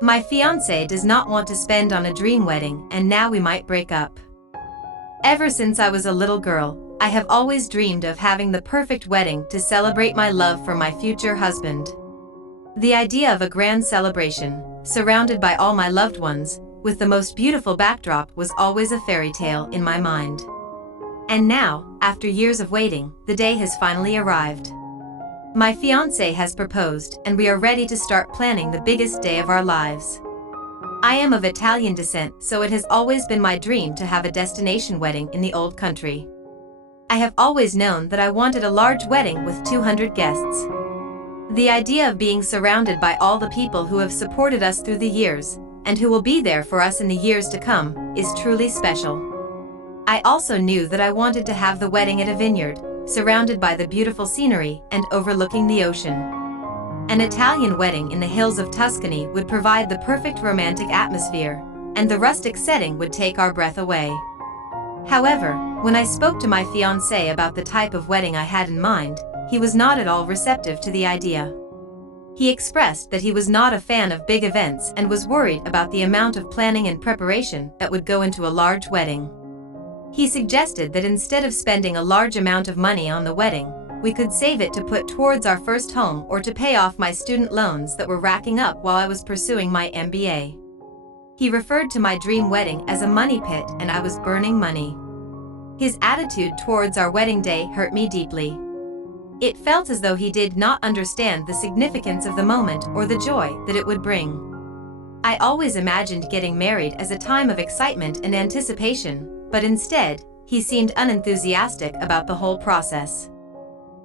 My fiancé does not want to spend on a dream wedding, and now we might break up. Ever since I was a little girl, I have always dreamed of having the perfect wedding to celebrate my love for my future husband. The idea of a grand celebration, surrounded by all my loved ones, with the most beautiful backdrop was always a fairy tale in my mind. And now, after years of waiting, the day has finally arrived. My fiancé has proposed, and we are ready to start planning the biggest day of our lives. I am of Italian descent, so it has always been my dream to have a destination wedding in the old country. I have always known that I wanted a large wedding with 200 guests. The idea of being surrounded by all the people who have supported us through the years, and who will be there for us in the years to come, is truly special. I also knew that I wanted to have the wedding at a vineyard, surrounded by the beautiful scenery and overlooking the ocean. An Italian wedding in the hills of Tuscany would provide the perfect romantic atmosphere, and the rustic setting would take our breath away. However, when I spoke to my fiancé about the type of wedding I had in mind, he was not at all receptive to the idea. He expressed that he was not a fan of big events and was worried about the amount of planning and preparation that would go into a large wedding. He suggested that instead of spending a large amount of money on the wedding, we could save it to put towards our first home or to pay off my student loans that were racking up while I was pursuing my MBA. He referred to my dream wedding as a money pit, and I was burning money. His attitude towards our wedding day hurt me deeply. It felt as though he did not understand the significance of the moment or the joy that it would bring. I always imagined getting married as a time of excitement and anticipation, but instead, he seemed unenthusiastic about the whole process.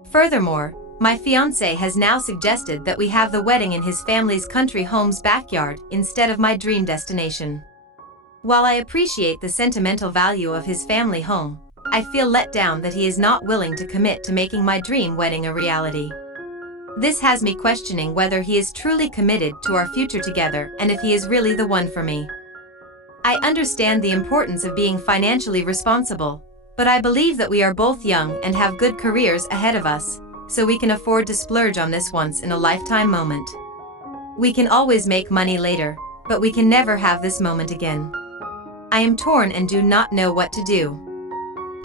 Furthermore, my fiancé has now suggested that we have the wedding in his family's country home's backyard instead of my dream destination. While I appreciate the sentimental value of his family home, I feel let down that he is not willing to commit to making my dream wedding a reality. This has me questioning whether he is truly committed to our future together and if he is really the one for me. I understand the importance of being financially responsible, but I believe that we are both young and have good careers ahead of us, so we can afford to splurge on this once-in-a-lifetime moment. We can always make money later, but we can never have this moment again. I am torn and do not know what to do.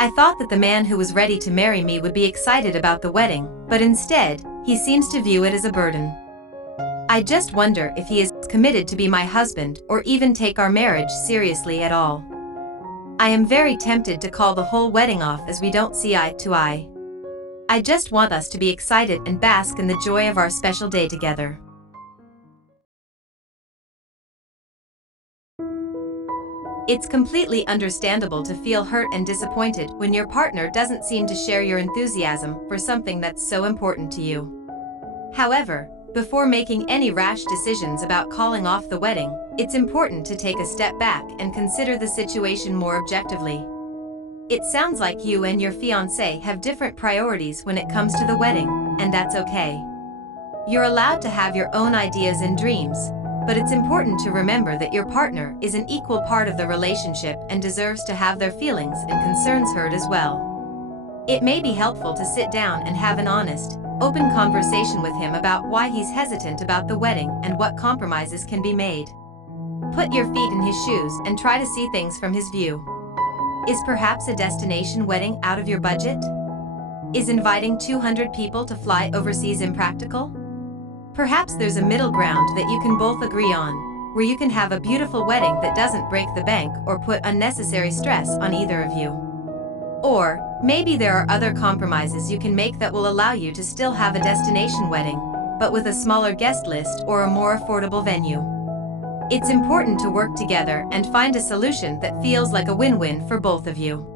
I thought that the man who was ready to marry me would be excited about the wedding, but instead, he seems to view it as a burden. I just wonder if he is committed to be my husband or even take our marriage seriously at all. I am very tempted to call the whole wedding off as we don't see eye to eye. I just want us to be excited and bask in the joy of our special day together. It's completely understandable to feel hurt and disappointed when your partner doesn't seem to share your enthusiasm for something that's so important to you. However, before making any rash decisions about calling off the wedding, it's important to take a step back and consider the situation more objectively. It sounds like you and your fiancé have different priorities when it comes to the wedding, and that's okay. You're allowed to have your own ideas and dreams, but it's important to remember that your partner is an equal part of the relationship and deserves to have their feelings and concerns heard as well. It may be helpful to sit down and have an honest, open conversation with him about why he's hesitant about the wedding and what compromises can be made. Put your feet in his shoes and try to see things from his view. Is perhaps a destination wedding out of your budget? Is inviting 200 people to fly overseas impractical? Perhaps there's a middle ground that you can both agree on, where you can have a beautiful wedding that doesn't break the bank or put unnecessary stress on either of you. Or, maybe there are other compromises you can make that will allow you to still have a destination wedding, but with a smaller guest list or a more affordable venue. It's important to work together and find a solution that feels like a win-win for both of you.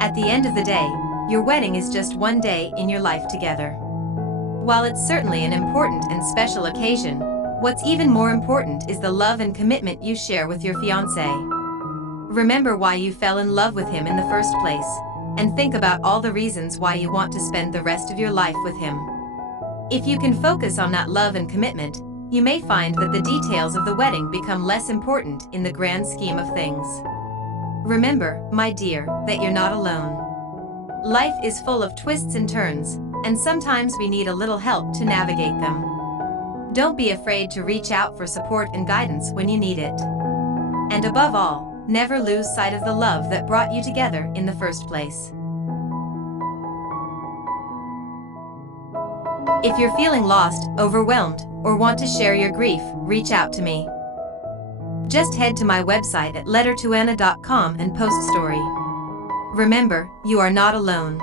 At the end of the day, your wedding is just one day in your life together. While it's certainly an important and special occasion, what's even more important is the love and commitment you share with your fiancé. Remember why you fell in love with him in the first place, and think about all the reasons why you want to spend the rest of your life with him. If you can focus on that love and commitment, you may find that the details of the wedding become less important in the grand scheme of things. Remember, my dear, that you're not alone. Life is full of twists and turns, and sometimes we need a little help to navigate them. Don't be afraid to reach out for support and guidance when you need it. And above all, never lose sight of the love that brought you together in the first place. If you're feeling lost, overwhelmed, or want to share your grief, reach out to me. Just head to my website at lettertoanna.com and post story. Remember, you are not alone.